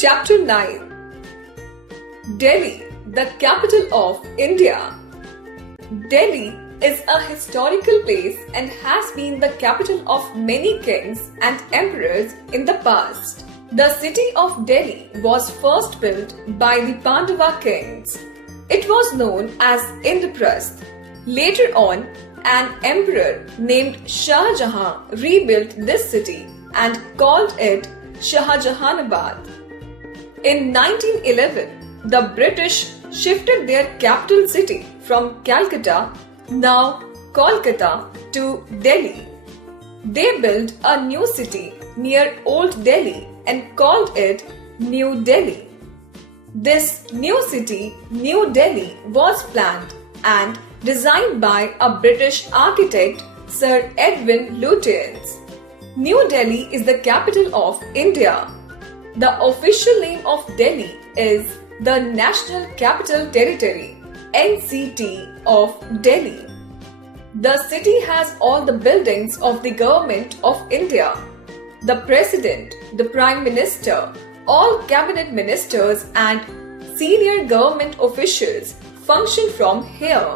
Chapter 9. Delhi, the capital of India. Delhi is a historical place and has been the capital of many kings and emperors in the past. The city of Delhi was first built by the Pandava kings. It was known as Indraprastha. Later on, an emperor named Shah Jahan rebuilt this city and called it Shahjahanabad. In 1911, the British shifted their capital city from Calcutta, now Kolkata, to Delhi. They built a new city near Old Delhi and called it New Delhi. This new city, New Delhi, was planned and designed by a British architect, Sir Edwin Lutyens. New Delhi is the capital of India. The official name of Delhi is the National Capital Territory (NCT) of Delhi. The city has all the buildings of the Government of India. The President, the Prime Minister, all cabinet ministers and senior government officials function from here.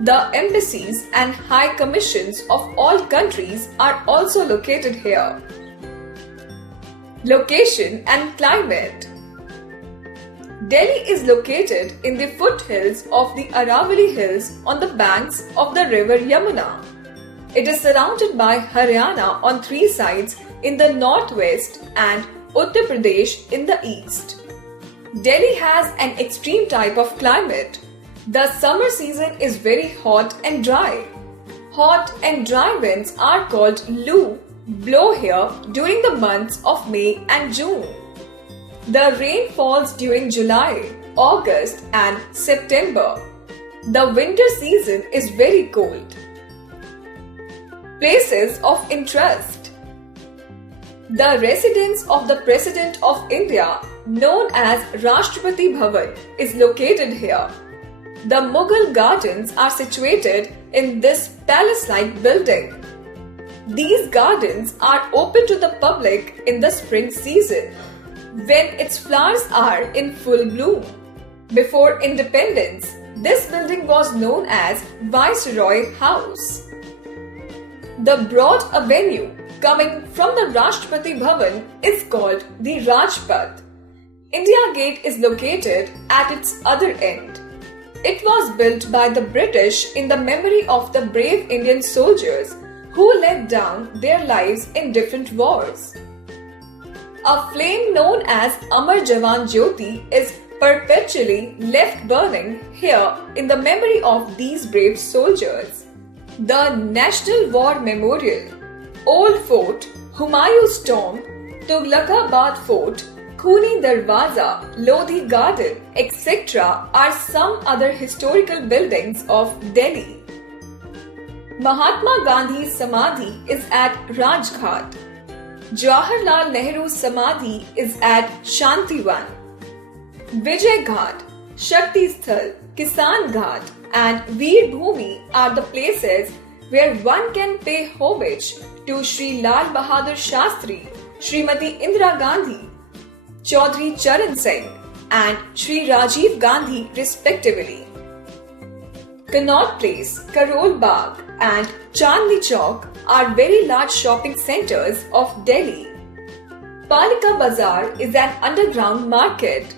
The embassies and high commissions of all countries are also located here. Location and climate. Delhi is located in the foothills of the Aravalli Hills on the banks of the river Yamuna. It is surrounded by Haryana on three sides in the northwest and Uttar Pradesh in the east. Delhi has an extreme type of climate. The summer season is very hot and dry. Hot and dry winds are called Lu blow here during the months of May and June. The rain falls during July, August and September. The winter season is very cold. Places of interest. The residence of the President of India, known as Rashtrapati Bhavan, is located here. The Mughal gardens are situated in this palace-like building. These gardens are open to the public in the spring season, when its flowers are in full bloom. Before independence, this building was known as Viceroy House. The broad avenue coming from the Rashtrapati Bhavan is called the Rajpath. India Gate is located at its other end. It was built by the British in the memory of the brave Indian soldiers who laid down their lives in different wars. A flame known as Amar Jawan Jyoti is perpetually left burning here in the memory of these brave soldiers. The National War Memorial, Old Fort, Humayun's Tomb, Tughlaqabad Fort, Khuni Darwaza, Lodhi Garden, etc. are some other historical buildings of Delhi. Mahatma Gandhi's Samadhi is at Rajghat. Jawaharlal Nehru's Samadhi is at Shantivan. Vijay Ghat, Shakti Sthal, Kisan Ghat and Veer Bhumi are the places where one can pay homage to Shri Lal Bahadur Shastri, Srimati Indira Gandhi, Chaudhry Charan Singh and Shri Rajiv Gandhi respectively. Connaught Place, Karol Bagh and Chandni Chowk are very large shopping centers of Delhi. Palika Bazaar is an underground market.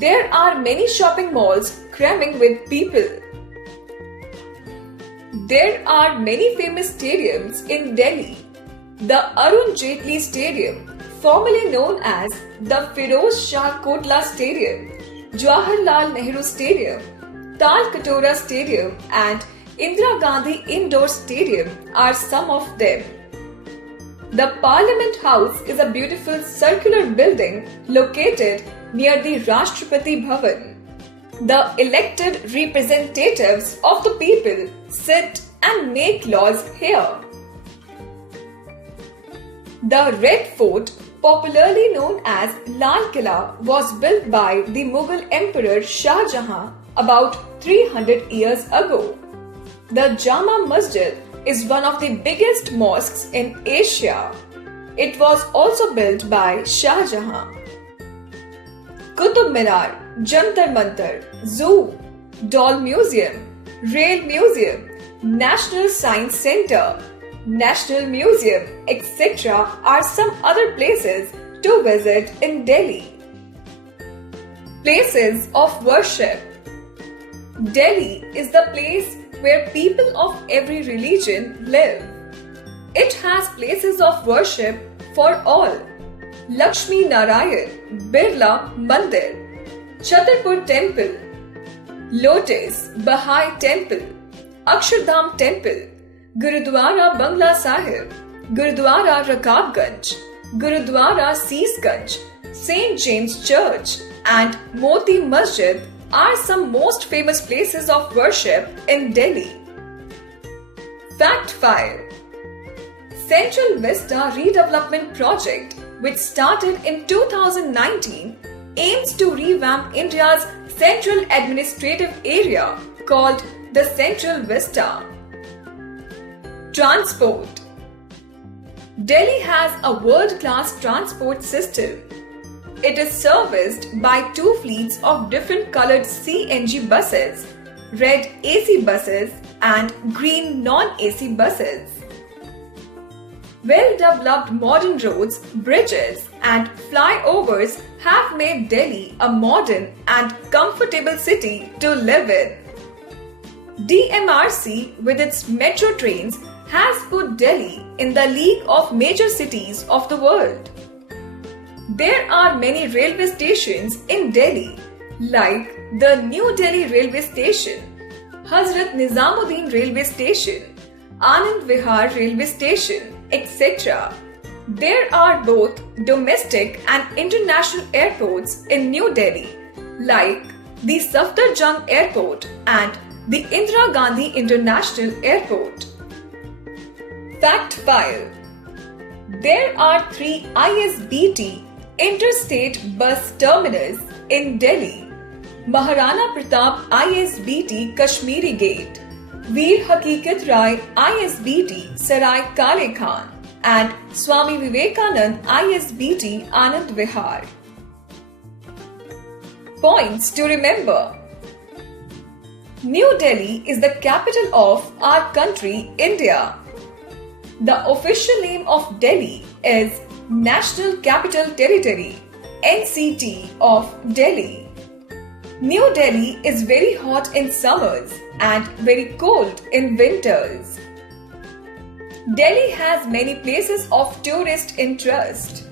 There are many shopping malls cramming with people. There are many famous stadiums in Delhi. The Arun Jaitley Stadium, formerly known as the Firoz Shah Kotla Stadium, Jawaharlal Nehru Stadium, Tal Katola Stadium and Indira Gandhi Indoor Stadium are some of them. The Parliament House is a beautiful circular building located near the Rashtrapati Bhavan. The elected representatives of the people sit and make laws here. The Red Fort, popularly known as Lal Killa, was built by the Mughal Emperor Shah Jahan about 300 years ago. The Jama Masjid is one of the biggest mosques in Asia. It was also built by Shah Jahan. Qutub Minar, Jantar Mantar, Zoo, Doll Museum, Rail Museum, National Science Centre, National Museum, etc. are some other places to visit in Delhi. Places of worship. Delhi is the place where people of every religion live. It has places of worship for all. Lakshmi Narayan Birla Mandir, Chhatarpur Temple, Lotus Baha'i Temple, Akshardham Temple, Gurudwara Bangla Sahib, Gurudwara Rakabganj, Gurudwara Seesganj, St. James Church and Moti Masjid are some most famous places of worship in Delhi. Fact 5. Central Vista Redevelopment Project, which started in 2019, aims to revamp India's central administrative area called the Central Vista. Transport. Delhi has a world-class transport system. It is serviced by 2 fleets of different colored CNG buses, red AC buses and green non-AC buses. Well-developed modern roads, bridges and flyovers have made Delhi a modern and comfortable city to live in. DMRC, with its metro trains, has put Delhi in the league of major cities of the world. There are many railway stations in Delhi, like the New Delhi Railway Station, Hazrat Nizamuddin Railway Station, Anand Vihar Railway Station, etc. There are both domestic and international airports in New Delhi, like the Safdarjung Airport and the Indira Gandhi International Airport. Fact 5. There are 3 ISBT interstate bus terminus in Delhi: Maharana Pratap ISBT Kashmiri Gate, Veer Hakikat Rai ISBT Sarai Kale Khan and Swami Vivekanand ISBT Anand Vihar. Points to remember. New Delhi is the capital of our country, India. The official name of Delhi is National Capital Territory, NCT of Delhi. New Delhi is very hot in summers and very cold in winters. Delhi has many places of tourist interest.